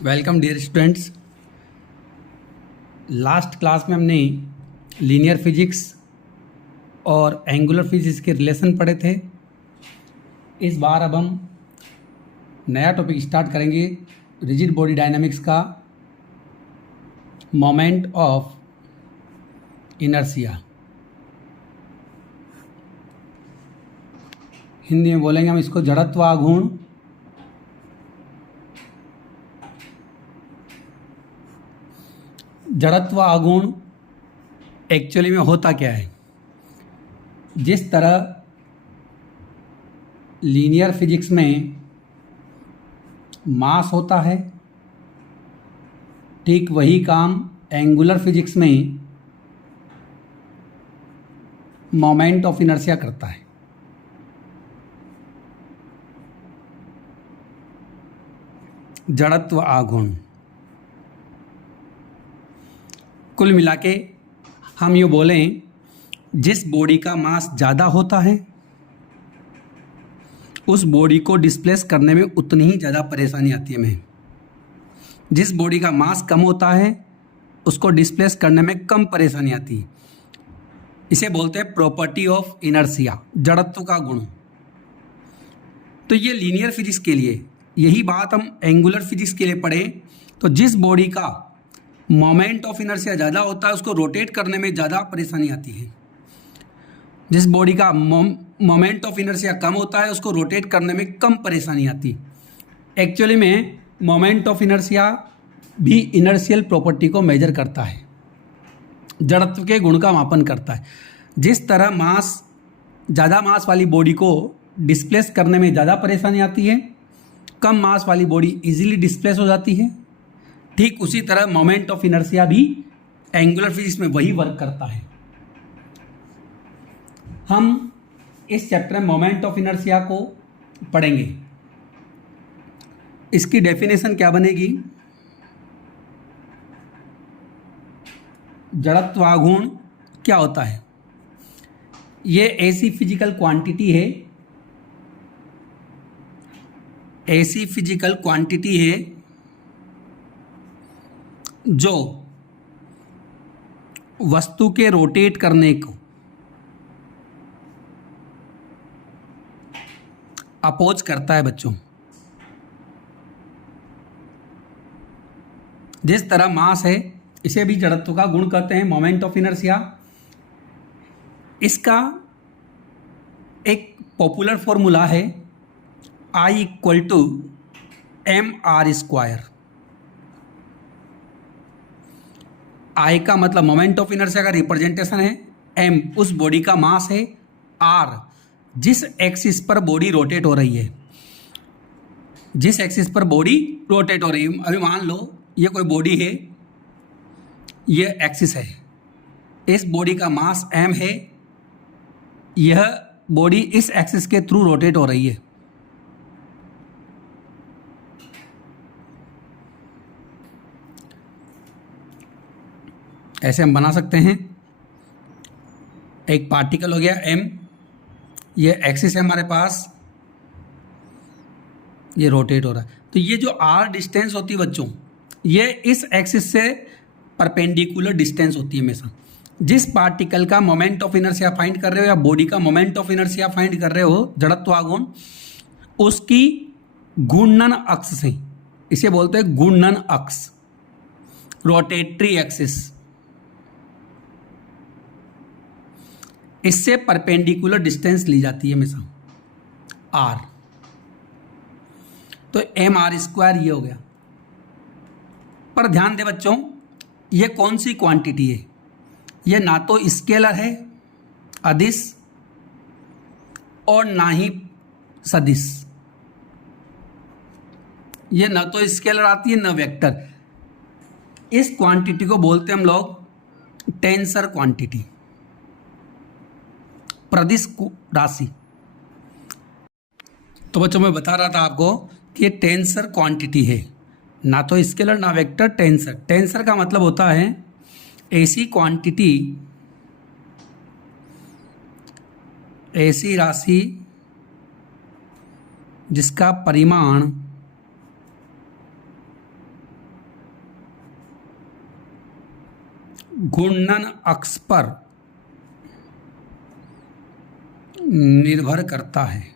Welcome dear students. Last class में हमने linear physics और एंगुलर फिजिक्स के रिलेशन पढ़े थे। इस बार अब हम नया टॉपिक स्टार्ट करेंगे, रिजिड बॉडी डायनामिक्स का मोमेंट ऑफ इनर्शिया। हिंदी में बोलेंगे हम इसको जड़त्व आघूर्ण। जड़त्व आघूर्ण एक्चुअली में होता क्या है? जिस तरह लीनियर फिजिक्स में मास होता है, ठीक वही काम एंगुलर फिजिक्स में मोमेंट ऑफ इनर्शिया करता है। जड़त्व आघूर्ण कुल मिला के हम यूँ बोलें, जिस बॉडी का मास ज़्यादा होता है उस बॉडी को डिस्प्लेस करने में उतनी ही ज़्यादा परेशानी आती है हमें। जिस बॉडी का मास कम होता है उसको डिस्प्लेस करने में कम परेशानी आती है। इसे बोलते हैं प्रॉपर्टी ऑफ इनर्शिया, जड़त्व का गुण। तो ये लीनियर फिजिक्स के लिए, यही बात हम एंगुलर फिजिक्स के लिए पढ़े। तो जिस बॉडी का मोमेंट ऑफ इनर्शिया ज़्यादा होता है उसको रोटेट करने में ज़्यादा परेशानी आती है। जिस बॉडी का मोमेंट ऑफ इनर्शिया कम होता है उसको रोटेट करने में कम परेशानी आती है। एक्चुअली में मोमेंट ऑफ इनर्शिया भी इनर्शियल प्रॉपर्टी को मेजर करता है, जड़त्व के गुण का मापन करता है। जिस तरह ज़्यादा मास वाली बॉडी को डिस्प्लेस करने में ज़्यादा परेशानी आती है, कम मास वाली बॉडी इजीली डिस्प्लेस हो जाती है, ठीक उसी तरह मोमेंट ऑफ इनर्शिया भी एंगुलर फिजिक्स में वही वर्क करता है। हम इस चैप्टर में मोमेंट ऑफ इनर्शिया को पढ़ेंगे। इसकी डेफिनेशन क्या बनेगी? जड़त्व आघूर्ण क्या होता है? ये ऐसी फिजिकल क्वांटिटी है, ऐसी फिजिकल क्वांटिटी है जो वस्तु के रोटेट करने को अपोज करता है बच्चों। जिस तरह मास है इसे भी जड़त्व का गुण कहते हैं, मोमेंट ऑफ इनर्शिया। इसका एक पॉपुलर फॉर्मूला है I = mr²। I का मतलब मोमेंट ऑफ इनर्शिया का रिप्रेजेंटेशन है, m उस बॉडी का मास है, r जिस एक्सिस पर बॉडी रोटेट हो रही है। जिस एक्सिस पर बॉडी रोटेट हो रही है, अभी मान लो ये कोई बॉडी है, ये एक्सिस है, इस बॉडी का मास m है, यह बॉडी इस एक्सिस के थ्रू रोटेट हो रही है। ऐसे हम बना सकते हैं, एक पार्टिकल हो गया m, ये एक्सिस है हमारे पास, ये रोटेट हो रहा है। तो ये जो r डिस्टेंस होती है बच्चों, ये इस एक्सिस से परपेंडिकुलर डिस्टेंस होती है हमेशा। जिस पार्टिकल का मोमेंट ऑफ इनर्शिया फाइंड कर रहे हो या बॉडी का मोमेंट ऑफ इनर्शिया फाइंड कर रहे हो, जड़त्व आघूर्ण, उसकी घूर्णन अक्ष से, इसे बोलते हैं घूर्णन अक्ष, रोटेटरी एक्सिस, इससे परपेंडिकुलर डिस्टेंस ली जाती है हमेशा r। तो mr² ये हो गया। पर ध्यान दे बच्चों, ये कौन सी क्वांटिटी है? ये ना तो स्केलर है अदिश और ना ही सदिश। ये ना तो स्केलर आती है ना वेक्टर। इस क्वांटिटी को बोलते हैं हम लोग टेंसर क्वांटिटी, प्रदिश राशि। तो बच्चों मैं बता रहा था आपको कि ये टेंसर क्वांटिटी है, ना तो स्केलर ना वेक्टर, टेंसर। टेंसर का मतलब होता है ऐसी क्वांटिटी, ऐसी राशि जिसका परिमाण घूर्णन अक्ष पर निर्भर करता है।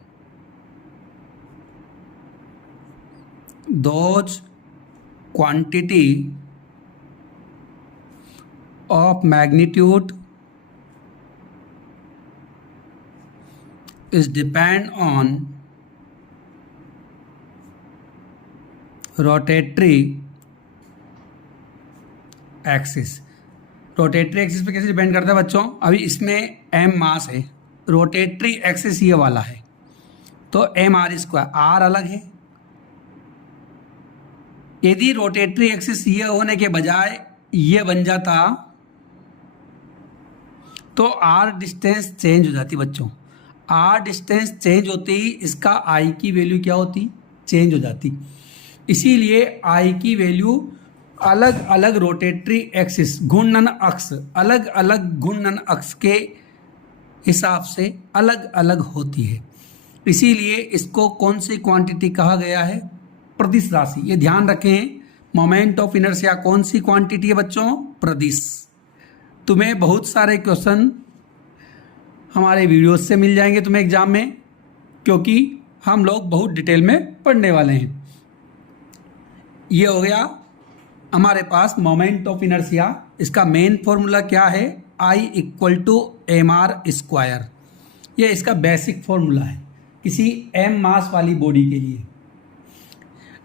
Those quantity of magnitude is depend on rotatory axis. Rotatory axis पे कैसे डिपेंड करता है बच्चों? अभी इसमें m मास है, रोटेटरी एक्सिस ये वाला है, तो एम आर स्क्वायर, आर अलग है। यदि रोटेटरी एक्सिस ये होने के बजाय ये बन जाता तो आर डिस्टेंस चेंज हो जाती बच्चों। आर डिस्टेंस चेंज होते ही इसका आई की वैल्यू क्या होती? चेंज हो जाती। इसीलिए आई की वैल्यू अलग अलग रोटेटरी एक्सिस, घूर्णन अक्ष, अलग अलग घूर्णन अक्ष के हिसाब से अलग अलग होती है। इसीलिए इसको कौन सी क्वांटिटी कहा गया है? प्रदिश राशि। ये ध्यान रखें, मोमेंट ऑफ इनर्शिया कौन सी क्वांटिटी है बच्चों? प्रदिश। तुम्हें बहुत सारे क्वेश्चन हमारे वीडियोस से मिल जाएंगे तुम्हें एग्जाम में, क्योंकि हम लोग बहुत डिटेल में पढ़ने वाले हैं। ये हो गया हमारे पास मोमेंट ऑफ इनर्शिया। इसका मेन फॉर्मूला क्या है? I equal to M R square. ये इसका बेसिक फॉर्मूला है किसी m मास वाली बॉडी के लिए।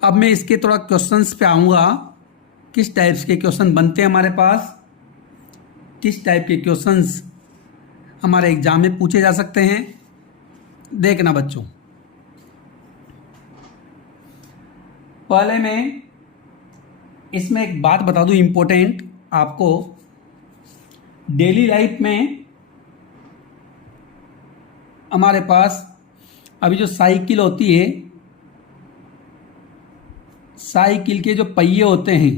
अब मैं इसके थोड़ा क्वेश्चंस पे आऊँगा, किस टाइप्स के क्वेश्चन बनते हैं हमारे पास, किस टाइप के क्वेश्चंस हमारे एग्जाम में पूछे जा सकते हैं। देखना बच्चों, पहले मैं इसमें एक बात बता दूं इम्पोर्टेंट आपको। डेली लाइफ में हमारे पास अभी जो साइकिल होती है, साइकिल के जो पहिए होते हैं,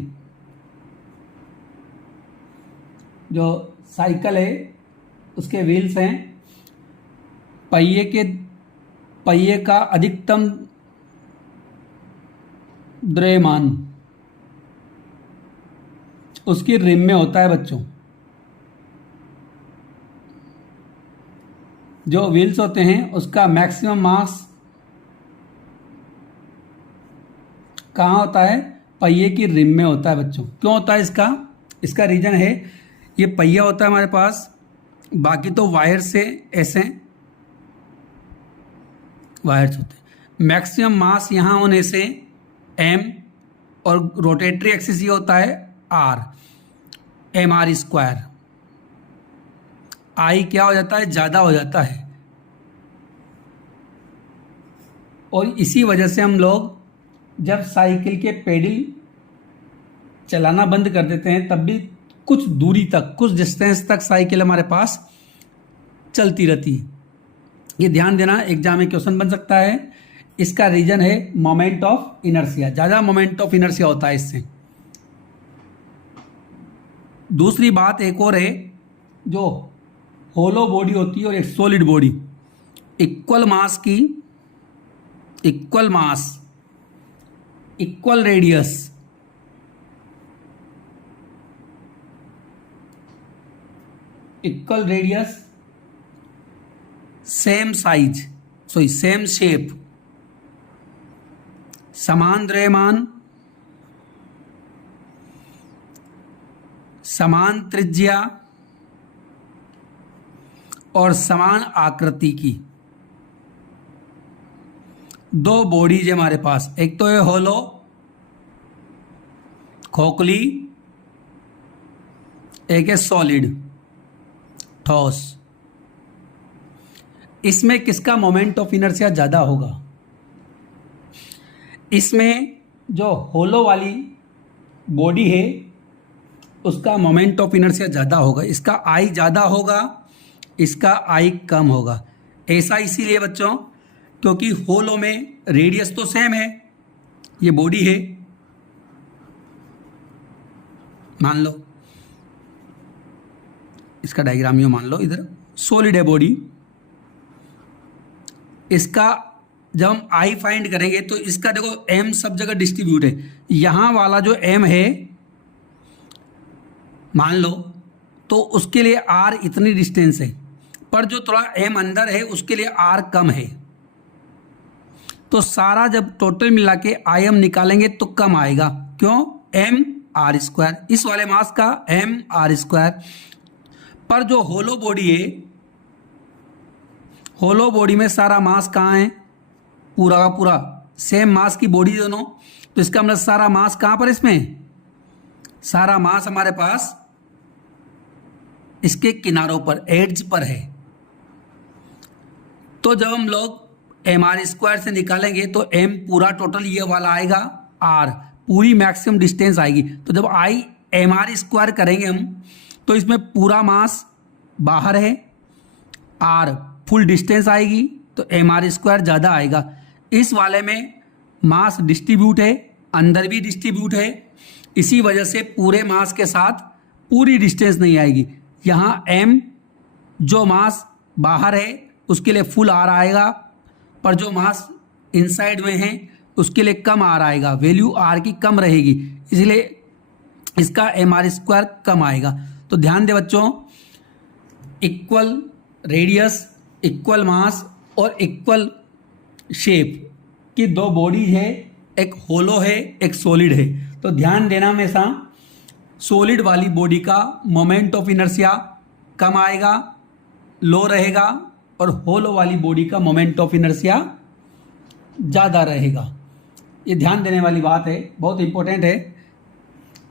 जो साइकिल है उसके व्हील्स हैं, पहिए का अधिकतम द्रव्यमान उसकी रिम में होता है बच्चों। जो व्हील्स होते हैं उसका मैक्सिमम मास कहाँ होता है? पहिए की रिम में होता है बच्चों। क्यों होता है इसका रीजन है, ये पहिया होता है हमारे पास, बाकी तो वायर से ऐसे वायर्स होते हैं। मैक्सिमम मास यहाँ होने से m और रोटेटरी एक्सिस ये होता है r, एम आर स्क्वायर। आई क्या हो जाता है? ज़्यादा हो जाता है। और इसी वजह से हम लोग जब साइकिल के पेडल चलाना बंद कर देते हैं तब भी कुछ दूरी तक, कुछ डिस्टेंस तक साइकिल हमारे पास चलती रहती है। ये ध्यान देना, एग्जाम में क्वेश्चन बन सकता है। इसका रीजन है मोमेंट ऑफ इनर्शिया, ज़्यादा मोमेंट ऑफ इनर्शिया होता है इससे। दूसरी बात एक और है, जो होलो बॉडी होती है और एक सॉलिड बॉडी, इक्वल मास की, इक्वल मास, equal radius, equal radius, same size, same shape, समान द्रव्यमान, समान त्रिज्या और समान आकृति की दो बॉडीज है हमारे पास। एक तो है होलो, खोखली, एक है सॉलिड, ठोस। इसमें किसका मोमेंट ऑफ इनर्शिया ज़्यादा होगा? इसमें जो होलो वाली बॉडी है उसका मोमेंट ऑफ इनर्शिया ज़्यादा होगा, इसका आई ज़्यादा होगा, इसका आई कम होगा। ऐसा इसीलिए बच्चों क्योंकि होलो में रेडियस तो सेम है, ये बॉडी है, मान लो इसका डायग्राम यूँ मान लो, इधर सॉलिड है बॉडी। इसका जब हम आई फाइंड करेंगे तो इसका देखो एम सब जगह डिस्ट्रीब्यूट है। यहाँ वाला जो एम है, मान लो तो उसके लिए आर इतनी डिस्टेंस है, पर जो थोड़ा एम अंदर है उसके लिए आर कम है। तो सारा जब टोटल मिला के आई एम निकालेंगे तो कम आएगा। क्यों? एम आर स्क्वायर, इस वाले मास का एम आर स्क्वायर। पर जो होलो बॉडी है, होलो बॉडी में सारा मास कहाँ है? पूरा का पूरा सेम मास की बॉडी दोनों, तो इसका मतलब सारा मास कहाँ पर? इसमें सारा मास हमारे पास इसके किनारों पर, एड्ज पर है। तो जब हम लोग एम आर स्क्वायर से निकालेंगे तो एम पूरा टोटल ये वाला आएगा, आर पूरी मैक्सिमम डिस्टेंस आएगी। तो जब आई एम आर स्क्वायर करेंगे हम, तो इसमें पूरा मास बाहर है, आर फुल डिस्टेंस आएगी, तो एम आर स्क्वायर ज़्यादा आएगा। इस वाले में मास डिस्ट्रीब्यूट है, अंदर भी डिस्ट्रीब्यूट है, इसी वजह से पूरे मास के साथ पूरी डिस्टेंस नहीं आएगी। यहाँ एम जो मास बाहर है उसके लिए फुल आर आएगा, पर जो मास इनसाइड में है उसके लिए कम आर आएगा, वैल्यू आर की कम रहेगी, इसलिए इसका एम आर स्क्वायर कम आएगा। तो ध्यान दे बच्चों, इक्वल रेडियस, इक्वल मास और इक्वल शेप की दो बॉडी है, एक होलो है एक सॉलिड है। तो ध्यान देना हमेशा, सॉलिड वाली बॉडी का मोमेंट ऑफ इनर्शिया कम आएगा, लो रहेगा, और होलो वाली बॉडी का मोमेंट ऑफ इनर्शिया ज़्यादा रहेगा। ये ध्यान देने वाली बात है, बहुत इंपॉर्टेंट है।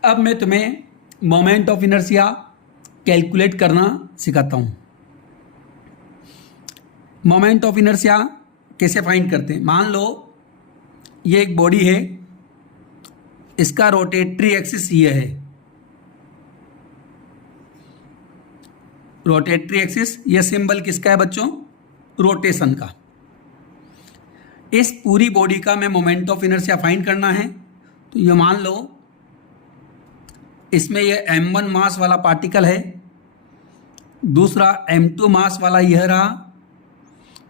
अब मैं तुम्हें मोमेंट ऑफ इनर्शिया कैलकुलेट करना सिखाता हूँ। मोमेंट ऑफ इनर्शिया कैसे फाइंड करते हैं? मान लो ये एक बॉडी है, इसका रोटेटरी एक्सिस ये है, रोटेटरी एक्सिस, ये सिंबल किसका है बच्चों? रोटेशन का। इस पूरी बॉडी का मैं मोमेंट ऑफ इनर्शिया फाइंड करना है। तो ये मान लो इसमें ये m1 मास वाला पार्टिकल है, दूसरा m2 मास वाला यह रहा,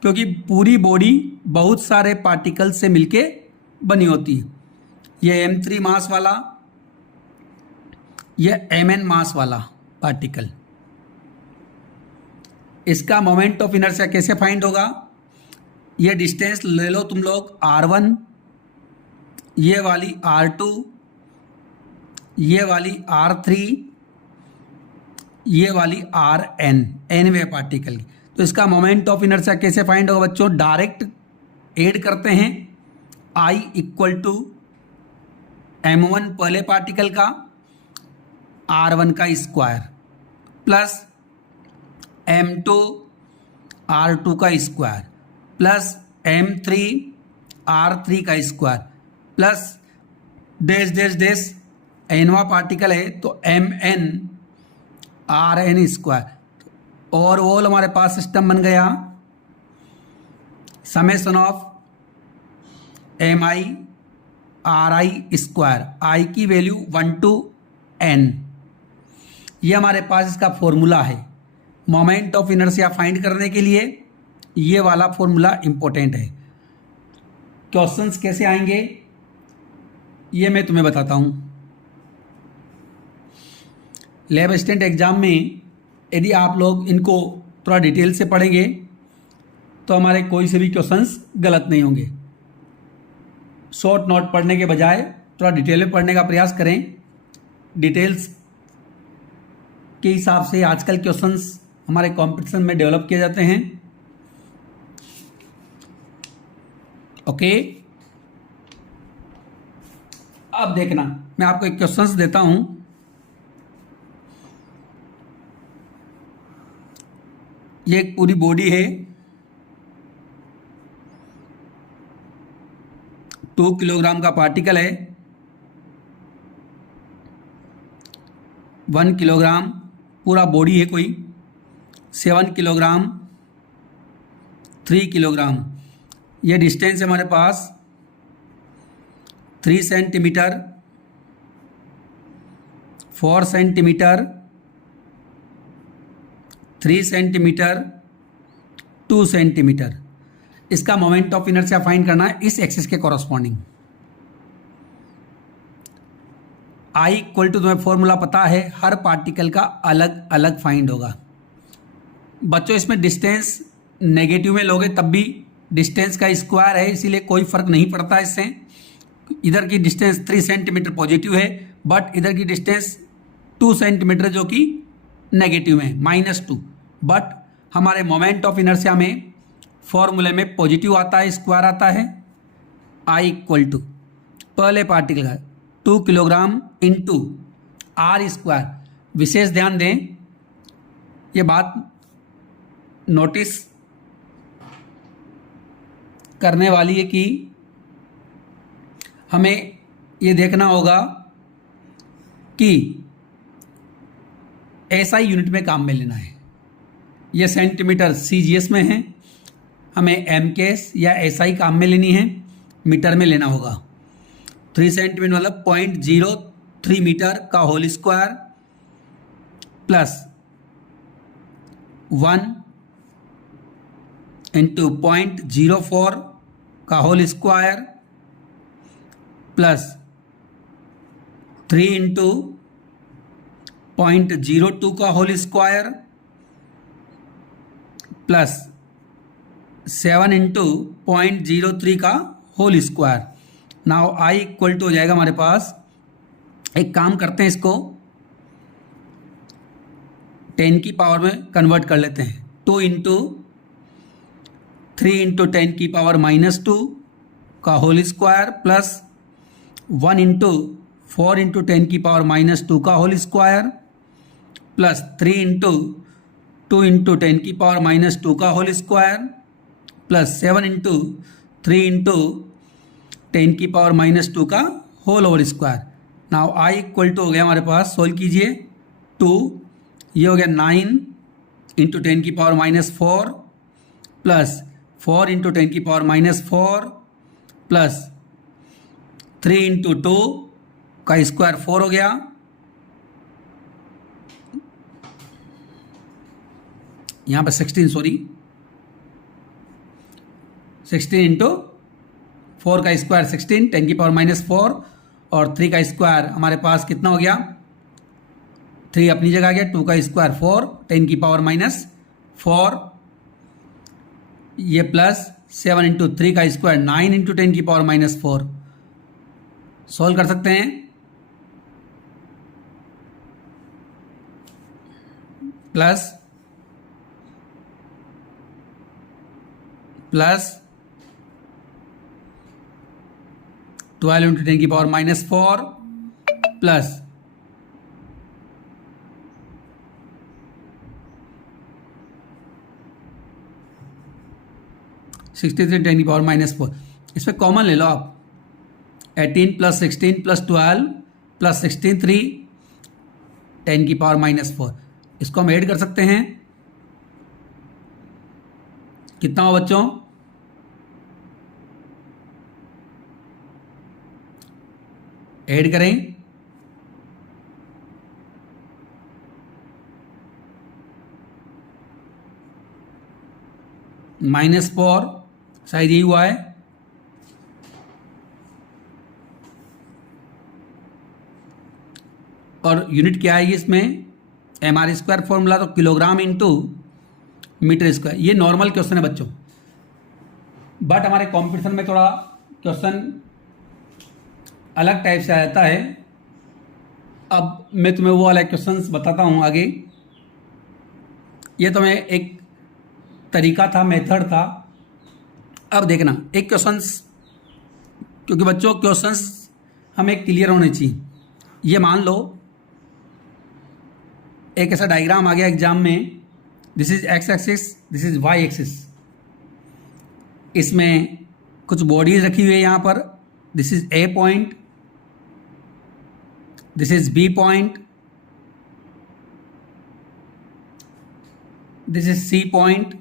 क्योंकि पूरी बॉडी बहुत सारे पार्टिकल से मिलके बनी होती है। ये m3 मास वाला, ये mn मास वाला पार्टिकल। इसका मोमेंट ऑफ इनर्शिया कैसे फाइंड होगा? ये डिस्टेंस ले लो तुम लोग r1, ये वाली r2, ये वाली r3, ये वाली rn, nवे पार्टिकल की। तो इसका मोमेंट ऑफ इनर्शिया कैसे फाइंड होगा बच्चों? डायरेक्ट ऐड करते हैं, I इक्वल टू m1 पहले पार्टिकल का, r1 का स्क्वायर, प्लस m2 r2 का स्क्वायर, प्लस m3 r3 का square, plus dash dash dash nवा पार्टिकल है तो mn rn स्क्वायर। और ओवरऑल हमारे पास सिस्टम बन गया summation of mi ri square, i की वैल्यू 1 to n। ये हमारे पास इसका फॉर्मूला है। मोमेंट ऑफ इनर्शिया फाइंड करने के लिए ये वाला फॉर्मूला इंपॉर्टेंट है। क्वेश्चंस कैसे आएंगे ये मैं तुम्हें बताता हूँ। लैब असिस्टेंट एग्जाम में यदि आप लोग इनको थोड़ा डिटेल से पढ़ेंगे तो हमारे कोई से भी क्वेश्चंस गलत नहीं होंगे। शॉर्ट नोट पढ़ने के बजाय थोड़ा डिटेल में पढ़ने का प्रयास करें। डिटेल्स के हिसाब से आजकल क्वेश्चंस हमारे कंपटीशन में डेवलप किए जाते हैं। ओके, अब देखना मैं आपको एक क्वेश्चंस देता हूं। ये एक पूरी बॉडी है, 2 किलोग्राम का पार्टिकल है, 1 किलोग्राम पूरा बॉडी है कोई, 7 किलोग्राम, 3 किलोग्राम। ये डिस्टेंस है हमारे पास 3 सेंटीमीटर, 4 सेंटीमीटर, 3 सेंटीमीटर, 2 सेंटीमीटर। इसका मोमेंट ऑफ इनर्शिया फाइंड करना है इस एक्सिस के कॉरस्पॉन्डिंग। आई इक्वल टू, तुम्हें फॉर्मूला पता है, हर पार्टिकल का अलग अलग फाइंड होगा। बच्चों इसमें डिस्टेंस नेगेटिव में लोगे तब भी डिस्टेंस का स्क्वायर है, इसीलिए कोई फर्क नहीं पड़ता इससे। इधर की डिस्टेंस 3 सेंटीमीटर पॉजिटिव है, बट इधर की डिस्टेंस 2 सेंटीमीटर जो कि नेगेटिव में -2। बट हमारे मोमेंट ऑफ इनर्शिया में फॉर्मूले में पॉजिटिव आता है, स्क्वायर आता है। आई इक्वल टू पहले पार्टिकल का 2 किलोग्राम इंटू आर स्क्वायर। विशेष ध्यान दें, ये बात नोटिस करने वाली है कि हमें ये देखना होगा कि एसआई यूनिट में काम में लेना है। ये सेंटीमीटर सीजीएस में है, हमें एमकेएस या एसआई काम में लेनी है, मीटर में लेना होगा। 3 सेंटीमीटर मतलब 0.03 मीटर का होल स्क्वायर प्लस 1 इंटू 0.04 का होल स्क्वायर प्लस 3 इंटू 0.02 का होल स्क्वायर प्लस 7 इंटू 0.03 का whole square. Now I equal to हो जाएगा हमारे पास, एक काम करते हैं, इसको 10 की पावर में कन्वर्ट कर लेते हैं। 2 इंटू 3 इंटू 10 की पावर -2 का whole square plus 1 into 4 into 10 की पावर -2 का whole square plus 3 into 2 into 10 की पावर -2 का whole square plus 7 into 3 into 10 की पावर -2 का whole square. Now I equal to हो गया हमारे पास, सोल्व कीजिए, 2, ये हो गया 9 इंटू 10 की पावर -4 प्लस 4 इंटू 10 की पावर -4 प्लस 3 इंटू 2 का स्क्वायर 4 हो गया, यहाँ पर 16 इंटू 4 का स्क्वायर 16, 10 की पावर -4 और 3 का स्क्वायर हमारे पास कितना हो गया, 3 अपनी जगह आ गया, 2 का स्क्वायर 4, 10 की पावर -4, ये प्लस 7 इंटू 3 का स्क्वायर 9 इंटू 10 की पावर -4। सॉल्व कर सकते हैं, प्लस 12 इंटू 10 की पावर -4 प्लस 63 10 की पावर -4। इसमें कॉमन ले लो आप, 18 प्लस 16 प्लस 12 प्लस 63 10 की पावर -4। इसको हम ऐड कर सकते हैं, कितना हो बच्चों, ऐड करें, -4, शायद यही हुआ है, और यूनिट क्या है इसमें, mr स्क्वायर फॉर्मूला, तो किलोग्राम इंटू मीटर स्क्वायर। ये नॉर्मल क्वेश्चन है बच्चों, बट हमारे कंपटीशन में थोड़ा क्वेश्चन अलग टाइप से आ जाता है। अब मैं तुम्हें वो वाला क्वेश्चंस बताता हूँ आगे। ये तुम्हें एक तरीका था, मेथड था। अब देखना एक क्वेश्चंस, क्योंकि बच्चों क्वेश्चंस हमें क्लियर होने चाहिए। ये मान लो एक ऐसा डायग्राम आ गया एग्जाम में, this is X axis, this is Y axis. इसमें कुछ बॉडीज रखी हुई है यहाँ पर, this is A point, this is B point, this is C point,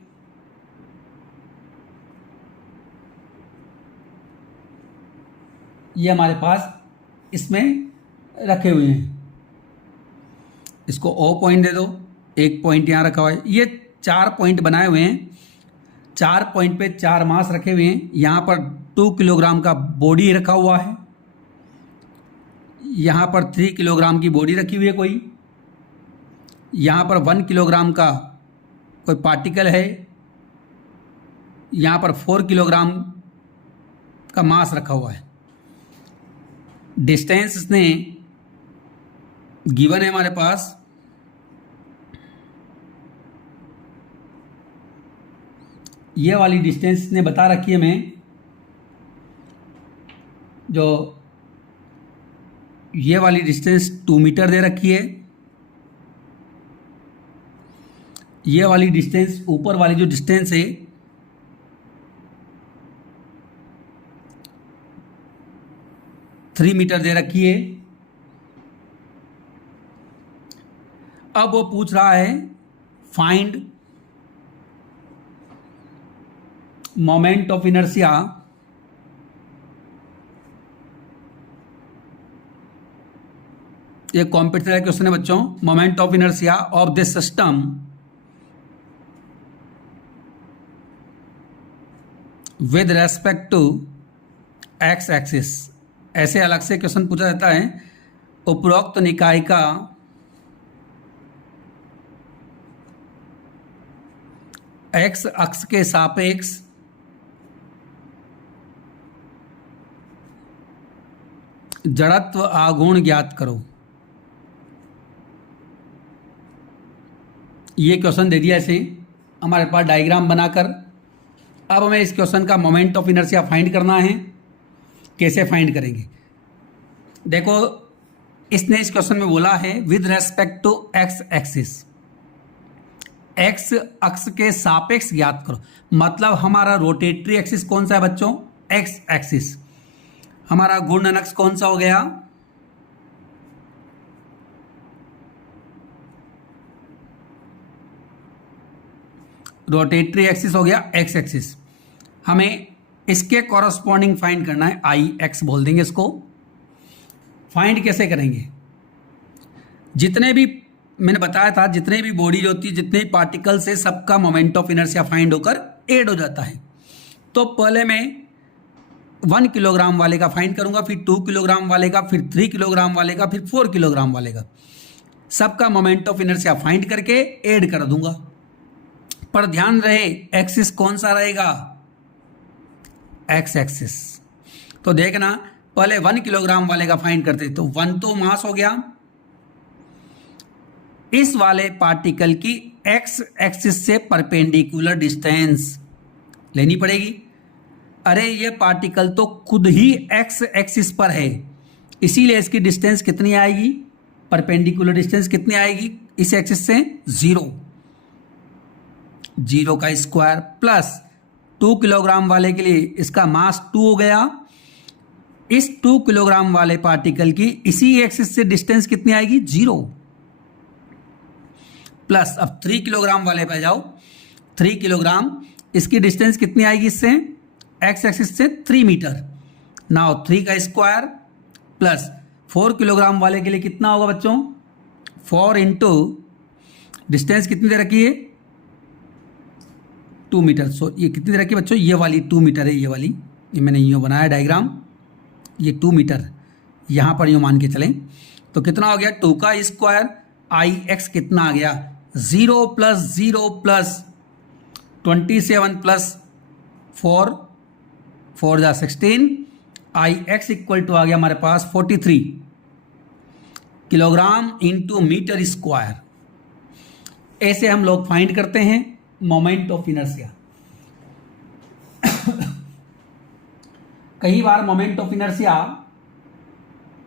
ये हमारे पास इसमें रखे हुए हैं। इसको ओ पॉइंट दे दो, एक पॉइंट यहाँ रखा हुआ है, ये 4 पॉइंट बनाए हुए हैं, 4 पॉइंट पे 4 मास रखे हुए हैं। यहाँ पर 2 किलोग्राम का बॉडी रखा हुआ है, यहाँ पर 3 किलोग्राम की बॉडी रखी हुई है कोई, यहाँ पर 1 किलोग्राम का कोई पार्टिकल है, यहाँ पर 4 किलोग्राम का मास रखा हुआ है। डिस्टेंस इसने गिवन है हमारे पास, ये वाली डिस्टेंस इसने बता रखी है हमें, जो ये वाली डिस्टेंस 2 मीटर दे रखी है। ये वाली डिस्टेंस, ऊपर वाली जो डिस्टेंस है थ्री मीटर दे रखी है। अब वो पूछ रहा है फाइंड मोमेंट ऑफ इनर्शिया ये कॉम्पिटिशन का क्वेश्चन है बच्चों। Moment of inertia of this system with respect to X axis. ऐसे अलग से क्वेश्चन पूछा जाता है। उपरोक्त निकाय का एक्स अक्ष के सापेक्ष जड़त्व आघूर्ण ज्ञात करो। ये क्वेश्चन दे दिया ऐसे हमारे पास डायग्राम बनाकर। अब हमें इस क्वेश्चन का मोमेंट ऑफ इनर्शिया फाइंड करना है। कैसे फाइंड करेंगे? देखो, इसने इस क्वेश्चन में बोला है with respect to X axis, X अक्ष के सापेक्ष ज्ञात करो। मतलब हमारा रोटेटरी एक्सिस कौन सा है बच्चों? X axis. हमारा घूर्णन अक्ष कौन सा हो गया? रोटेटरी एक्सिस हो गया एक्स एक्सिस। हमें इसके कॉरस्पॉन्डिंग फाइंड करना है, आई एक्स बोल देंगे इसको। फाइंड कैसे करेंगे? जितने भी मैंने बताया था, जितने भी बॉडी होती है, जितने भी पार्टिकल्स है, सबका मोमेंट ऑफ इनर्शिया फाइंड होकर ऐड हो जाता है। तो पहले मैं 1 किलोग्राम वाले का फाइंड करूंगा, फिर 2 किलोग्राम वाले का, फिर 3 किलोग्राम वाले का, फिर 4 किलोग्राम वाले का। सबका मोमेंट ऑफ इनर्शिया फाइंड करके ऐड कर दूंगा। पर ध्यान रहे एक्सिस कौन सा रहेगा? X axis. तो देखना, पहले 1 किलोग्राम वाले का फाइंड करते, तो 1 तो मास हो गया। इस वाले पार्टिकल की एक्स एक्सिस से परपेंडिकुलर डिस्टेंस लेनी पड़ेगी। अरे ये पार्टिकल तो खुद ही एक्स एक्सिस पर है, इसीलिए इसकी डिस्टेंस कितनी आएगी? परपेंडिकुलर डिस्टेंस कितनी आएगी इस एक्सिस से? 0 का स्क्वायर प्लस 2 किलोग्राम वाले के लिए इसका मास 2 हो गया। इस 2 किलोग्राम वाले पार्टिकल की इसी एक्सिस से डिस्टेंस कितनी आएगी? 0 प्लस, अब 3 किलोग्राम वाले पे जाओ, 3 किलोग्राम, इसकी डिस्टेंस कितनी आएगी इससे? एक्स एक्सिस से 3 मीटर। नाउ 3 का स्क्वायर प्लस 4 किलोग्राम वाले के लिए कितना होगा बच्चों? 4 इंटू डिस्टेंस कितनी दे रखी है? 2 मीटर। सो ये कितनी दे रखी है बच्चों? ये वाली 2 मीटर है, ये वाली, ये मैंने यूँ बनाया डायग्राम, ये 2 मीटर यहाँ पर यूँ मान के चलें। तो कितना हो गया? 2 का स्क्वायर, आई एक्स कितना आ गया? 0 प्लस 0 प्लस 27 प्लस 4, 4 जा 16, आई एक्स इक्वल टू आ गया हमारे पास 43 किलोग्राम इंटू मीटर स्क्वायर। ऐसे हम लोग फाइंड करते हैं मोमेंट ऑफ इनर्शिया। कई बार मोमेंट ऑफ इनर्शिया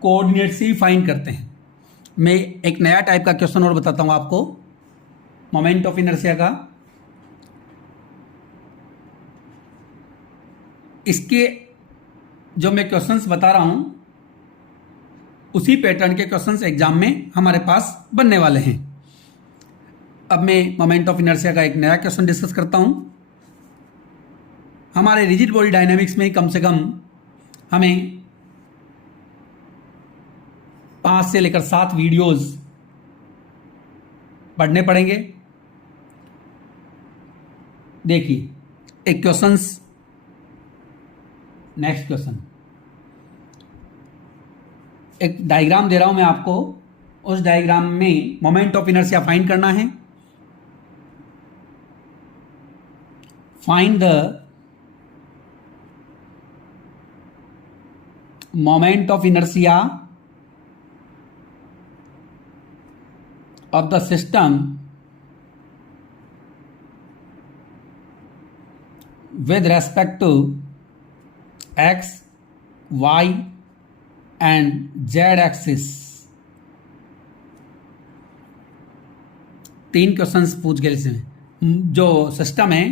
कोऑर्डिनेट से ही फाइंड करते हैं। मैं एक नया टाइप का क्वेश्चन और बताता हूं आपको मोमेंट ऑफ इनर्शिया का। इसके जो मैं क्वेश्चंस बता रहा हूं उसी पैटर्न के क्वेश्चंस एग्जाम में हमारे पास बनने वाले हैं। अब मैं मोमेंट ऑफ इनर्शिया का एक नया क्वेश्चन डिस्कस करता हूं। हमारे रिजिड बॉडी डायनामिक्स में कम से कम हमें 5 से लेकर 7 वीडियोस पढ़ने पड़ेंगे। देखिए एक क्वेश्चंस, नेक्स्ट क्वेश्चन, एक डायग्राम दे रहा हूं मैं आपको, उस डायग्राम में मोमेंट ऑफ इनर्शिया फाइंड करना है। Find the moment of inertia of the system with respect to x, y and z axis। तीन क्वेश्चंस पूछ गए इसमें। जो सिस्टम है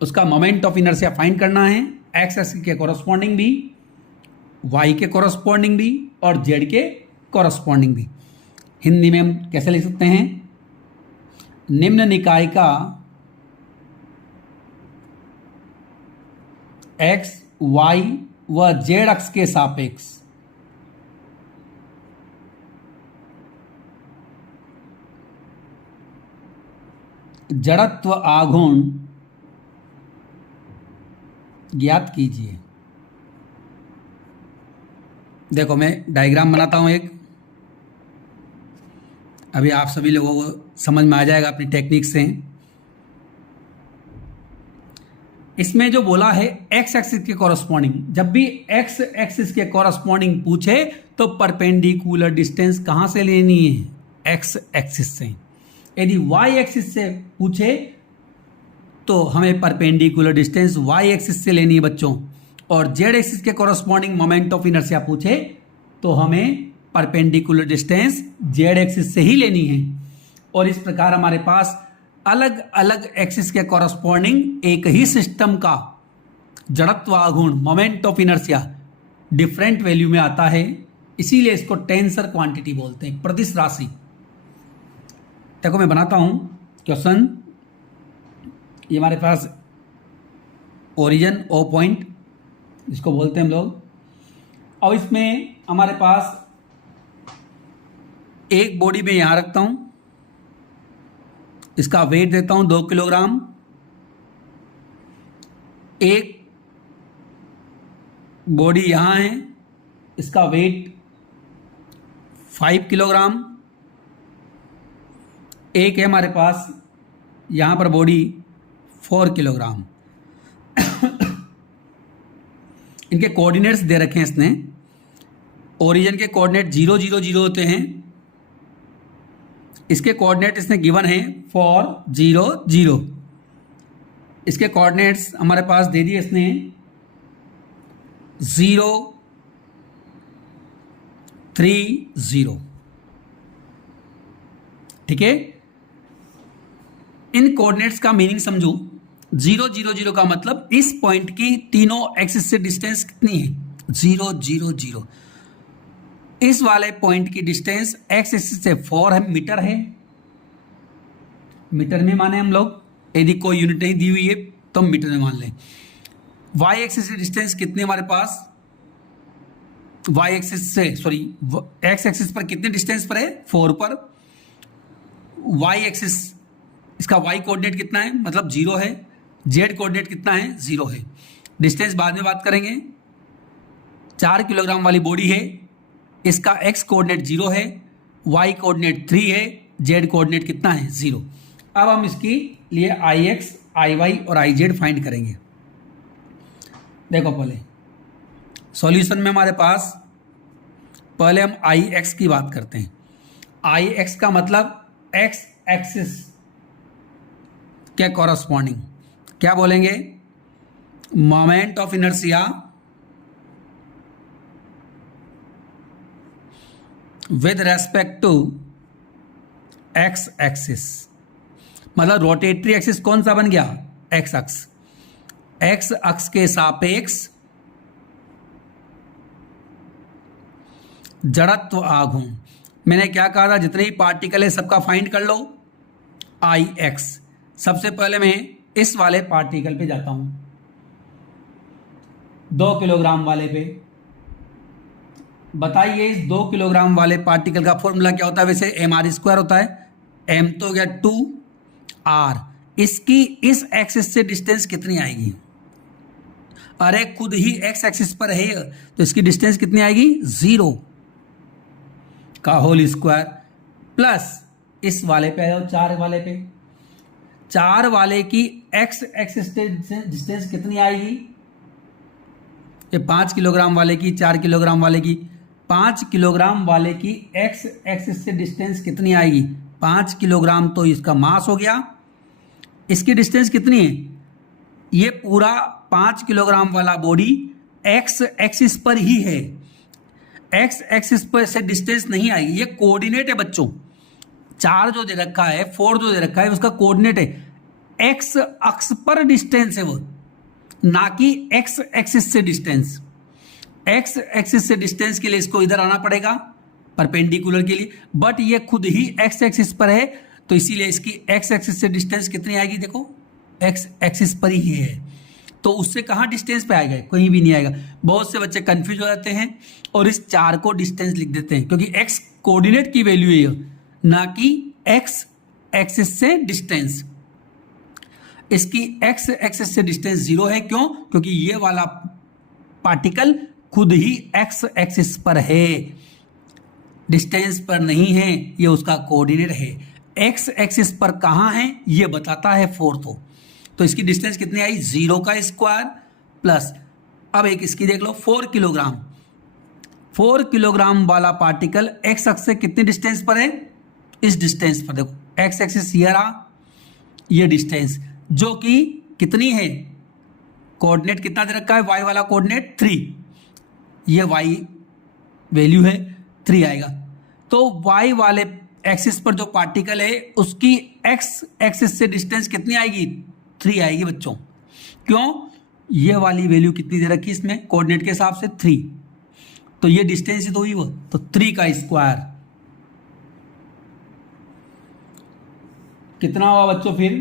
उसका मोमेंट ऑफ इनर्शिया फाइंड करना है, एक्स एक्सिस के कोरस्पॉन्डिंग भी, वाई के कोरस्पॉन्डिंग भी और जेड के कोरस्पॉन्डिंग भी। हिंदी में हम कैसे लिख सकते हैं? निम्न निकाय का एक्स, वाई व जेड अक्ष के सापेक्ष जड़त्व आघूर्ण ज्ञात कीजिए। देखो मैं डायग्राम बनाता हूं एक, अभी आप सभी लोगों को समझ में आ जाएगा अपनी टेक्निक से। इसमें जो बोला है एक्स एक्सिस के कॉरस्पॉन्डिंग, जब भी एक्स एक्सिस के कॉरस्पॉन्डिंग पूछे तो परपेंडिकुलर डिस्टेंस कहां से लेनी है? एक्स एक्सिस से। यदि वाई एक्सिस से पूछे तो हमें परपेंडिकुलर डिस्टेंस वाई एक्सिस से लेनी है बच्चों। और जेड एक्सिस के कॉरस्पॉन्डिंग मोमेंट ऑफ इनर्शिया पूछे तो हमें परपेंडिकुलर डिस्टेंस जेड एक्सिस से ही लेनी है। और इस प्रकार हमारे पास अलग अलग एक्सिस के कॉरस्पॉन्डिंग एक ही सिस्टम का जड़त्व आघूर्ण moment of inertia different value में आता है, इसीलिए इसको टेंसर क्वांटिटी बोलते हैं, प्रतिश राशि। देखो मैं बनाता हूं क्वेश्चन। ये हमारे पास ओरिजिन ओ पॉइंट जिसको बोलते हैं हम लोग, और इसमें हमारे पास एक बॉडी में यहां रखता हूं, इसका वेट देता हूं 2 किलोग्राम। एक बॉडी यहां है, इसका वेट 5 किलोग्राम। एक है हमारे पास यहां पर बॉडी 4 किलोग्राम। इनके कोऑर्डिनेट्स दे रखे हैं इसने। ओरिजिन के कोऑर्डिनेट 0 0 0 होते हैं, इसके कोऑर्डिनेट इसने गिवन है 4 0 0। इसके कोऑर्डिनेट्स हमारे पास दे दिए इसने 0 3 0। ठीक है, इन कोऑर्डिनेट्स का मीनिंग समझो। 0 0 0 का मतलब इस पॉइंट की तीनों एक्सिस से डिस्टेंस कितनी है? 0 0 0। इस वाले पॉइंट की डिस्टेंस एक्स एक्सिस से 4 है, मीटर है। मीटर में माने हम लोग, यदि कोई यूनिट नहीं दी हुई है तो हम मीटर में मान लें। वाई एक्सिस से डिस्टेंस कितने हमारे पास? वाई एक्सिस से सॉरी एक्स एक्सिस पर कितने डिस्टेंस पर है? 4 पर। वाई एक्सिस, इसका वाई कोऑर्डिनेट कितना है? मतलब 0 है। जेड कोऑर्डिनेट कितना है? 0 है। डिस्टेंस बाद में बात करेंगे। 4 किलोग्राम वाली बॉडी है, इसका एक्स कोऑर्डिनेट 0 है, वाई कोऑर्डिनेट 3 है, जेड कोऑर्डिनेट कितना है? 0। अब हम इसकी लिए आई एक्स, आई वाई और आई जेड फाइंड करेंगे। देखो पहले सॉल्यूशन में हमारे पास पहले हम आई एक्स की बात करते हैं। आई एक्स का मतलब एक्स एक्सिस के कॉरस्पॉन्डिंग क्या बोलेंगे? Moment of inertia with respect to X axis. मतलब रोटेटरी एक्सिस कौन सा बन गया? एक्स अक्ष। एक्स अक्ष के सापेक्ष जड़त्व आघूर्ण। मैंने क्या कहा था? जितने ही पार्टिकल है सबका फाइंड कर लो। आई एक्स। सबसे पहले मैं इस वाले पार्टिकल पे जाता हूं, 2 किलोग्राम वाले पे। बताइए इस 2 किलोग्राम वाले पार्टिकल का फॉर्मूला क्या होता है? वैसे mr² होता है। m तो गया 2r। इसकी इस एक्सिस से डिस्टेंस कितनी आएगी? अरे खुद ही एक्स एक्सिस पर है तो इसकी डिस्टेंस कितनी आएगी? 0। का होल स्क्वायर प्लस इस वाले पे आ जाओ, 4 वाले पे, 4 वाले की एक्स एक्सिस डिस्टेंस कितनी आएगी? ये 5 किलोग्राम वाले की, 4 किलोग्राम वाले की, 5 किलोग्राम वाले की एक्स एक्सिस से डिस्टेंस कितनी आएगी? 5 किलोग्राम तो इसका मास हो गया। इसकी डिस्टेंस कितनी है? ये पूरा 5 किलोग्राम वाला बॉडी एक्स एक्सिस पर ही है, एक्स एक्सिस पर से डिस्टेंस नहीं आएगी। ये कोऑर्डिनेट है बच्चों, 4 जो दे रखा है, 4 जो दे रखा है, उसका कोऑर्डिनेट है, एक्स अक्ष पर डिस्टेंस है वो, ना कि एक्स एक्सिस से डिस्टेंस। एक्स एक्सिस से डिस्टेंस के लिए इसको इधर आना पड़ेगा परपेंडिकुलर के लिए, बट ये खुद ही एक्स एक्सिस पर है, तो इसीलिए इसकी एक्स एक्सिस से डिस्टेंस कितनी आएगी? देखो एक्स एक्सिस पर ही है, तो उससे कहाँ डिस्टेंस पे आएगा? कहीं भी नहीं आएगा। बहुत से बच्चे कंफ्यूज हो जाते हैं और इस 4 को डिस्टेंस लिख देते हैं, क्योंकि एक्स कोऑर्डिनेट की वैल्यू है ये, ना कि एक्स एक्सिस से डिस्टेंस। इसकी एक्स एक्सिस से डिस्टेंस 0 है। क्यों? क्योंकि ये वाला पार्टिकल खुद ही एक्स एक्सिस पर है, डिस्टेंस पर नहीं है, ये उसका कोऑर्डिनेट है। एक्स एक्सिस पर कहाँ है ये बताता है 4 तो इसकी डिस्टेंस कितनी आई? 0 का स्क्वायर प्लस, अब एक इसकी देख लो, 4 किलोग्राम, 4 किलोग्राम वाला पार्टिकल एक्स अक्ष से कितनी डिस्टेंस पर है? इस डिस्टेंस पर। देखो एक्स एक्सिस ये रहा, ये डिस्टेंस जो कि कितनी है? कोऑर्डिनेट कितना दे रखा है? वाई वाला कोऑर्डिनेट 3, ये वाई वैल्यू है 3 आएगा। तो वाई वाले एक्सिस पर जो पार्टिकल है उसकी एक्स एक्सिस से डिस्टेंस कितनी आएगी? 3 आएगी बच्चों। क्यों? ये वाली वैल्यू कितनी दे रखी इसमें कोऑर्डिनेट के हिसाब से? 3, तो ये डिस्टेंस ही तो हुई वो, तो 3 का स्क्वायर कितना हुआ बच्चों? फिर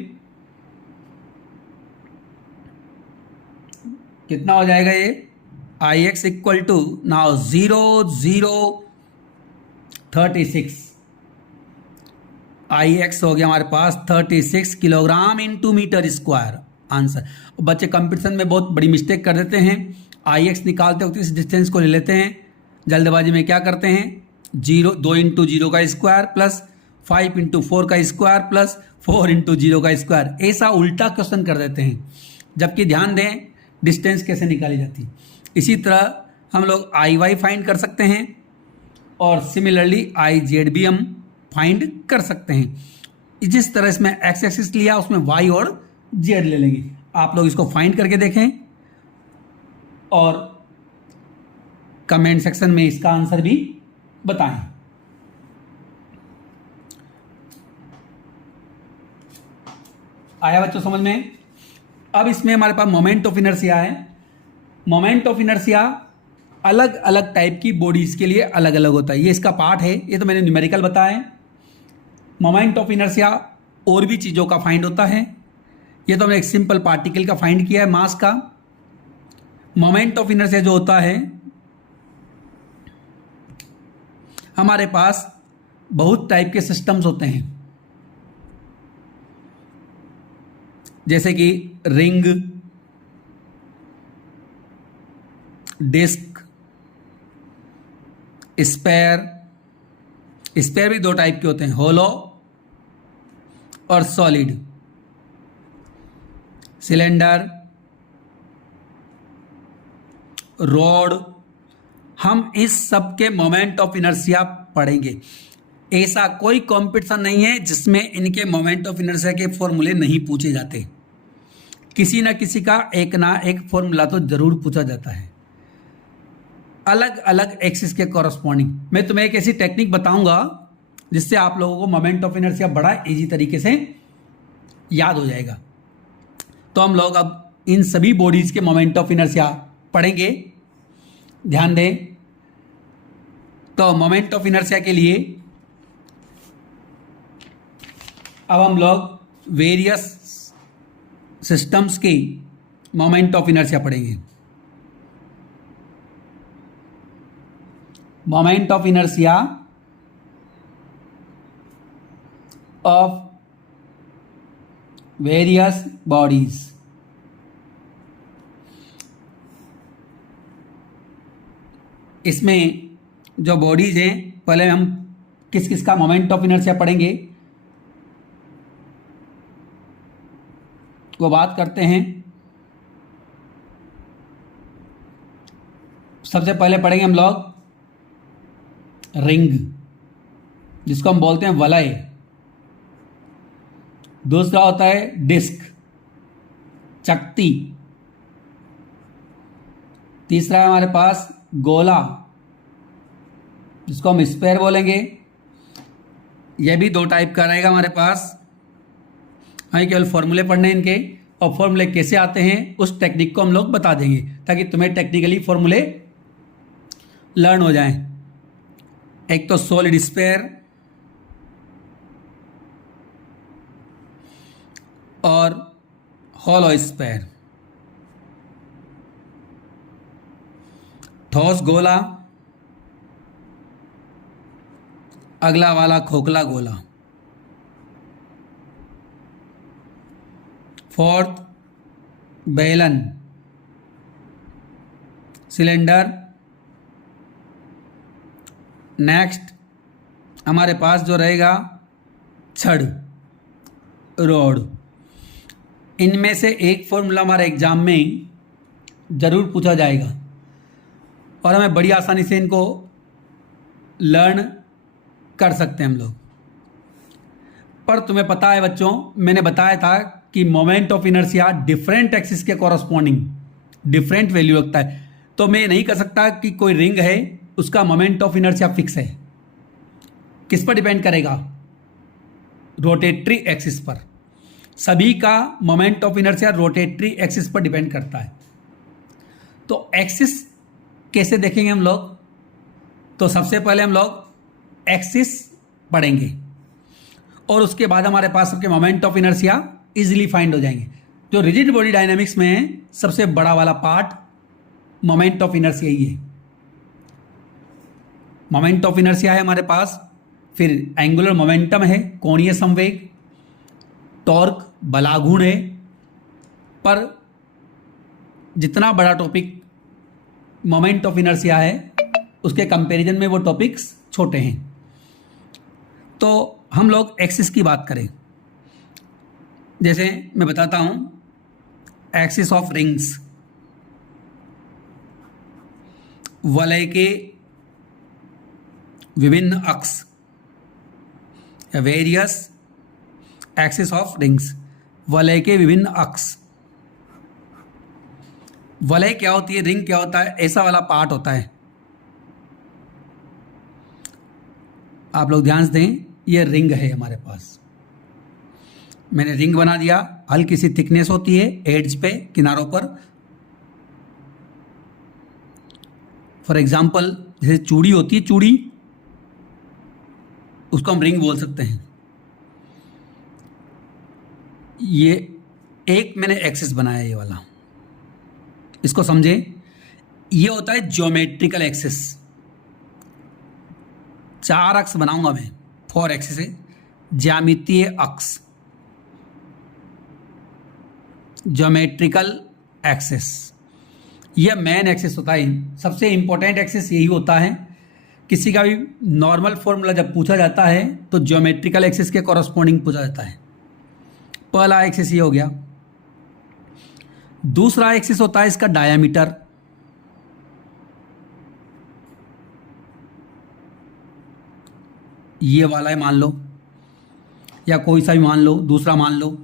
कितना हो जाएगा ये? I X equal to now 0 0 36, I X हो गया हमारे पास 36 kilogram into metre square answer. बच्चे कंपटीशन में बहुत बड़ी मिस्टेक कर देते हैं, आई एक्स निकालते वक्त इस डिस्टेंस को ले लेते हैं, जल्दबाजी में क्या करते हैं? 2 इंटू 0 का स्क्वायर प्लस 5 इंटू 4 का स्क्वायर प्लस 4 इंटू 0 का स्क्वायर, ऐसा उल्टा क्वेश्चन कर देते हैं, जबकि ध्यान दें डिस्टेंस कैसे निकाली जाती है। इसी तरह हम लोग आई वाई फाइंड कर सकते हैं और सिमिलरली आई जेड भी हम फाइंड कर सकते हैं। जिस तरह इसमें एक्स एक्सिस लिया उसमें वाई और जेड ले लेंगे। आप लोग इसको फाइंड करके देखें और कमेंट सेक्शन में इसका आंसर भी बताएं। आया बच्चों समझ में? अब इसमें हमारे पास मोमेंट ऑफ इनर्शिया है। मोमेंट ऑफ इनर्शिया अलग अलग टाइप की बॉडीज के लिए अलग अलग होता है, ये इसका पार्ट है, ये तो मैंने न्यूमेरिकल बताया है। मोमेंट ऑफ इनर्शिया और भी चीज़ों का फाइंड होता है, ये तो हमने एक सिंपल पार्टिकल का फाइंड किया है, मास का। मोमेंट ऑफ इनर्शिया जो होता है हमारे पास बहुत टाइप के सिस्टम्स होते हैं, जैसे कि रिंग, डिस्क, स्पेयर। स्पेयर भी 2 टाइप के होते हैं, होलो और सॉलिड, सिलेंडर, रॉड। हम इस सब के मोमेंट ऑफ इनर्शिया पढ़ेंगे। ऐसा कोई कंपटीशन नहीं है जिसमें इनके मोमेंट ऑफ इनर्शिया के फॉर्मूले नहीं पूछे जाते। किसी ना किसी का एक ना एक फॉर्मूला तो जरूर पूछा जाता है, अलग अलग एक्सिस के कॉरस्पॉन्डिंग। मैं तुम्हें एक ऐसी टेक्निक बताऊंगा जिससे आप लोगों को मोमेंट ऑफ इनर्शिया बड़ा इजी तरीके से याद हो जाएगा। तो हम लोग अब इन सभी बॉडीज के मोमेंट ऑफ इनर्शिया पढ़ेंगे। ध्यान दें, तो मोमेंट ऑफ इनर्शिया के लिए अब हम लोग वेरियस सिस्टम्स की मोमेंट ऑफ इनर्शिया पढ़ेंगे। Moment of inertia of various bodies. इसमें जो बॉडीज हैं, पहले हम किस किस का मोमेंट ऑफ इनर्शिया पढ़ेंगे वो बात करते हैं। सबसे पहले पढ़ेंगे हम लोग रिंग, जिसको हम बोलते हैं वलय। दूसरा होता है डिस्क, चकती। तीसरा है हमारे पास गोला, जिसको हम स्फीयर बोलेंगे। यह भी दो टाइप का रहेगा हमारे पास। हमें केवल फॉर्मूले पढ़ने हैं इनके, और फॉर्मूले कैसे आते हैं उस टेक्निक को हम लोग बता देंगे, ताकि तुम्हें टेक्निकली फॉर्मूले लर्न हो जाएं। एक तो सॉलिड स्फीयर और हॉलो स्फीयर। ठोस गोला, अगला वाला खोखला गोला। फोर्थ बेलन, सिलेंडर। नेक्स्ट हमारे पास जो रहेगा छड़, रोड। इनमें से एक फॉर्मूला हमारे एग्जाम में ज़रूर पूछा जाएगा और हमें बड़ी आसानी से इनको लर्न कर सकते हैं हम लोग। पर तुम्हें पता है बच्चों, मैंने बताया था कि moment of inertia different axis के कॉरस्पॉन्डिंग डिफरेंट वैल्यू रखता है। तो मैं नहीं कर सकता कि कोई रिंग है उसका मोमेंट ऑफ इनर्शिया फिक्स है। किस पर डिपेंड करेगा? रोटेटरी एक्सिस पर। सभी का moment of inertia rotatory axis पर डिपेंड करता है। तो एक्सिस कैसे देखेंगे हम लोग? तो सबसे पहले हम लोग एक्सिस पढ़ेंगे और उसके बाद हमारे पास सबके moment of inertia easily find हो जाएंगे। जो रिजिड बॉडी डायनामिक्स में सबसे बड़ा वाला पार्ट मोमेंट ऑफ इनर्शिया ही है। मोमेंट ऑफ इनर्शिया है हमारे पास, फिर एंगुलर मोमेंटम है, कोणीय संवेग, टॉर्क बलागुण है। पर जितना बड़ा टॉपिक मोमेंट ऑफ इनर्शिया है उसके कंपैरिजन में वो टॉपिक्स छोटे हैं। तो हम लोग एक्सिस की बात करें, जैसे मैं बताता हूं, एक्सिस ऑफ रिंग्स, वलय के विभिन्न अक्ष, वेरियस एक्सिस ऑफ रिंग्स, वलय के विभिन्न अक्ष। वलय क्या होती है, रिंग क्या होता है? ऐसा वाला पार्ट होता है। आप लोग ध्यान से दें, ये रिंग है हमारे पास। मैंने रिंग बना दिया, हल्की सी थिकनेस होती है एड्स पे, किनारों पर। फॉर एग्जाम्पल जैसे चूड़ी होती है, चूड़ी, उसको हम रिंग बोल सकते हैं। ये एक मैंने एक्सिस बनाया, ये वाला, इसको समझे। ये होता है ज्योमेट्रिकल एक्सिस। 4 अक्ष बनाऊंगा मैं, 4 एक्सिस है। ज्यामितीय अक्ष, ज्योमेट्रिकल एक्सिस, यह मेन एक्सिस होता है। सबसे इंपॉर्टेंट एक्सिस यही होता है। किसी का भी नॉर्मल फॉर्मूला जब पूछा जाता है तो ज्योमेट्रिकल एक्सिस के कॉरस्पॉन्डिंग पूछा जाता है। पहला एक्सिस ये हो गया। दूसरा एक्सिस होता है इसका डायामीटर। ये वाला है मान लो, या कोई सा भी मान लो, दूसरा मान लो।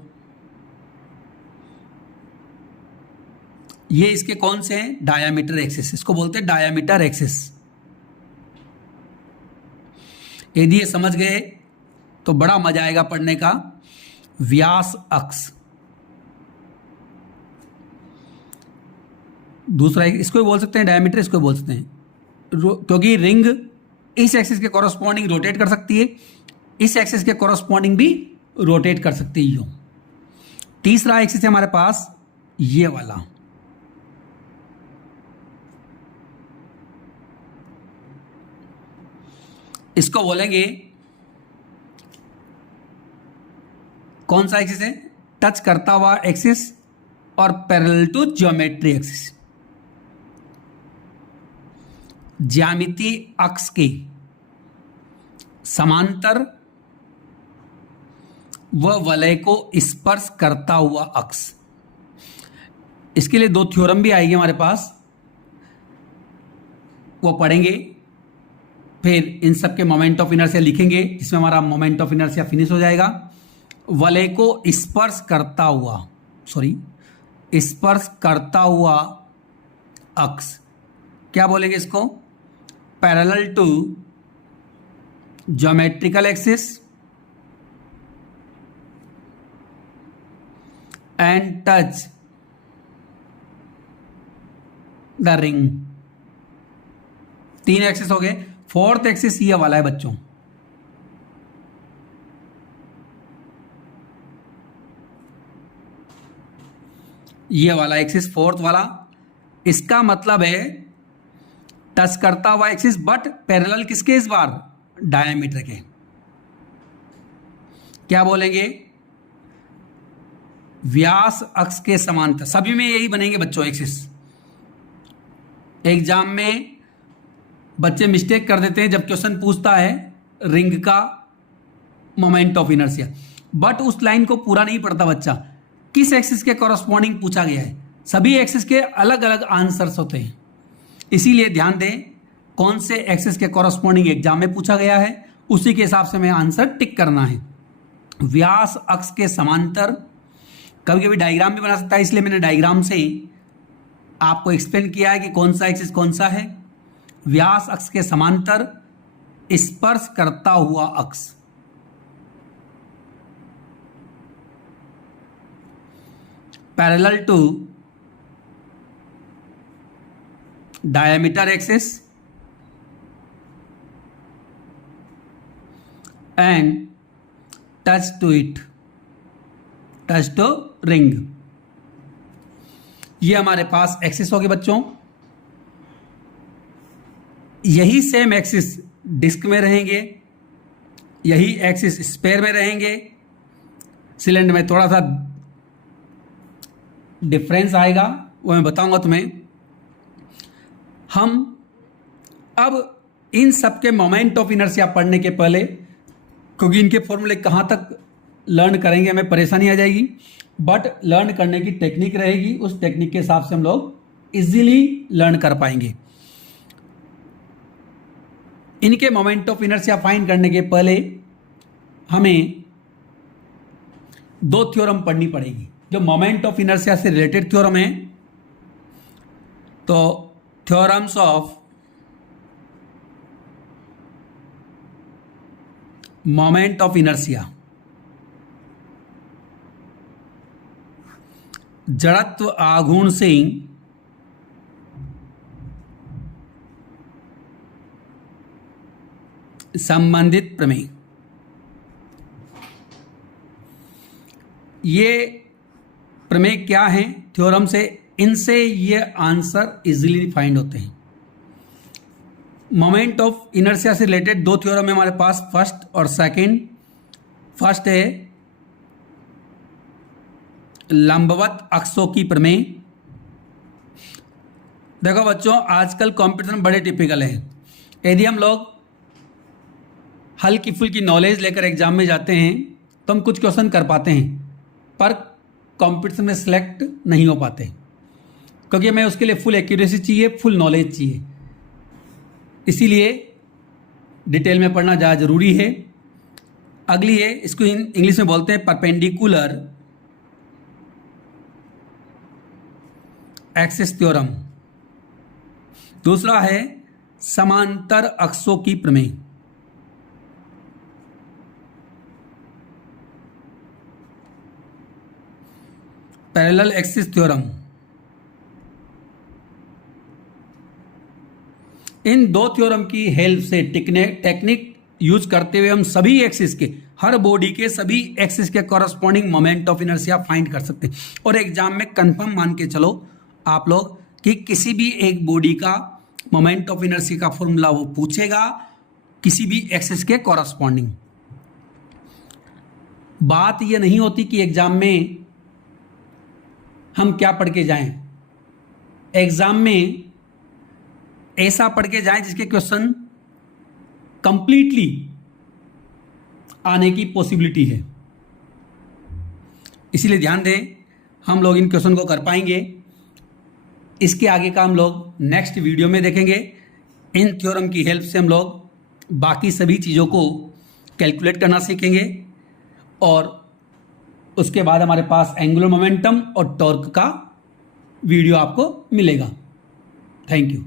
ये इसके कौन से हैं? डायामीटर एक्सिस, इसको बोलते हैं डायामीटर एक्सिस। यदि ये समझ गए तो बड़ा मजा आएगा पढ़ने का। व्यास अक्ष, दूसरा इसको भी बोल सकते हैं डायमीटर, इसको भी बोल सकते हैं, क्योंकि रिंग इस एक्सिस के कॉरस्पॉन्डिंग रोटेट कर सकती है, इस एक्सिस के कॉरस्पॉन्डिंग भी रोटेट कर सकती है। यूं तीसरा एक्सिस है हमारे पास ये वाला, इसको बोलेंगे कौन सा एक्सिस है? टच करता हुआ एक्सिस और पैरेलल टू ज्योमेट्री एक्सिस। ज्यामितीय अक्ष के समांतर व वलय को स्पर्श करता हुआ अक्ष। इसके लिए दो थ्योरम भी आएगी हमारे पास, वो पढ़ेंगे, फिर इन सब के मोमेंट ऑफ इनर्शिया लिखेंगे, जिसमें हमारा मोमेंट ऑफ इनर्शिया फिनिश हो जाएगा। वलय को स्पर्श करता हुआ, स्पर्श करता हुआ अक्ष, क्या बोलेंगे इसको? Parallel to geometrical axis and touch the ring. तीन एक्सिस हो गए, फोर्थ एक्सिस ये वाला है बच्चों, ये वाला एक्सिस फोर्थ वाला। इसका मतलब है टच करता हुआ एक्सिस, बट पैरेलल किसके? इस बार डायमीटर के। क्या बोलेंगे? व्यास अक्ष के समांतर। सभी में यही बनेंगे बच्चों एक्सिस। एग्जाम में बच्चे मिस्टेक कर देते हैं जब क्वेश्चन पूछता है रिंग का मोमेंट ऑफ इनर्शिया, बट उस लाइन को पूरा नहीं पढ़ता बच्चा, किस एक्सिस के कॉरस्पॉन्डिंग पूछा गया है। सभी एक्सिस के अलग अलग आंसर्स होते हैं, इसीलिए ध्यान दें कौन से एक्सिस के कॉरस्पॉन्डिंग एग्जाम में पूछा गया है, उसी के हिसाब से हमें आंसर टिक करना है। व्यास अक्ष के समांतर, कभी कभी डायग्राम भी बना सकता है, इसलिए मैंने डायग्राम से ही आपको एक्सप्लेन किया है कि कौन सा एक्सिस कौन सा है। व्यास अक्ष के समांतर स्पर्श करता हुआ अक्ष, parallel to diameter axis and touch to it, touch to ring. ये हमारे पास एक्सिस होगी बच्चों। यही सेम एक्सिस डिस्क में रहेंगे, यही एक्सिस स्फीयर में रहेंगे। सिलेंडर में थोड़ा सा डिफरेंस आएगा, वो मैं बताऊंगा तुम्हें। हम अब इन सब के मोमेंट ऑफ इनर्शिया पढ़ने के पहले, क्योंकि इनके फॉर्मूले कहाँ तक लर्न करेंगे हमें परेशानी आ जाएगी, बट लर्न करने की टेक्निक रहेगी, उस टेक्निक के हिसाब से हम लोग इजीली लर्न कर पाएंगे। इनके मोमेंट ऑफ इनर्शिया फाइंड करने के पहले हमें दो थ्योरम पढ़नी पड़ेगी जो मोमेंट ऑफ इनर्शिया से रिलेटेड थ्योरम है। तो theorems of moment of inertia, जड़त्व आघूर्ण से संबंधित प्रमेय। ये प्रमेय क्या हैं? थ्योरम से, इनसे ये आंसर इजीली फाइंड होते हैं। मोमेंट ऑफ इनर्शिया से रिलेटेड दो थ्योरम है हमारे पास, फर्स्ट और सेकंड। फर्स्ट है लंबवत अक्षों की प्रमेय। देखो बच्चों, आजकल कंपटीशन बड़े टिपिकल है। यदि हम लोग हल्की फुल्की नॉलेज लेकर एग्जाम में जाते हैं तो हम कुछ क्वेश्चन कर पाते हैं, पर कंपटीशन में सिलेक्ट नहीं हो पाते, क्योंकि हमें उसके लिए फुल एक्यूरेसी चाहिए, फुल नॉलेज चाहिए। इसीलिए डिटेल में पढ़ना ज़्यादा जरूरी है। अगली है, इसको इंग्लिश में बोलते हैं परपेंडिकुलर एक्सिस थ्योरम। दूसरा है समांतर अक्षों की प्रमेय। Parallel axis theorem. इन दो थ्योरम की हेल्प से टेक्निक यूज करते हुए हम सभी एक्सिस के, हर बॉडी के सभी एक्सिस के corresponding moment of inertia find कर सकते हैं। और एग्जाम में कंफर्म मान के चलो आप लोग कि किसी भी एक बॉडी का मोमेंट ऑफ इनर्शिया का फॉर्मूला वो पूछेगा किसी भी एक्सिस के कॉरस्पॉन्डिंग। बात ये नहीं होती कि एग्जाम में हम क्या पढ़ के जाएं, एग्जाम में ऐसा पढ़ के जाएं जिसके क्वेश्चन कंप्लीटली आने की पॉसिबिलिटी है। इसीलिए ध्यान दें, हम लोग इन क्वेश्चन को कर पाएंगे। इसके आगे का हम लोग नेक्स्ट वीडियो में देखेंगे। इन थ्योरम की हेल्प से हम लोग बाकी सभी चीज़ों को कैलकुलेट करना सीखेंगे और उसके बाद हमारे पास एंगुलर मोमेंटम और टॉर्क का वीडियो आपको मिलेगा। Thank you.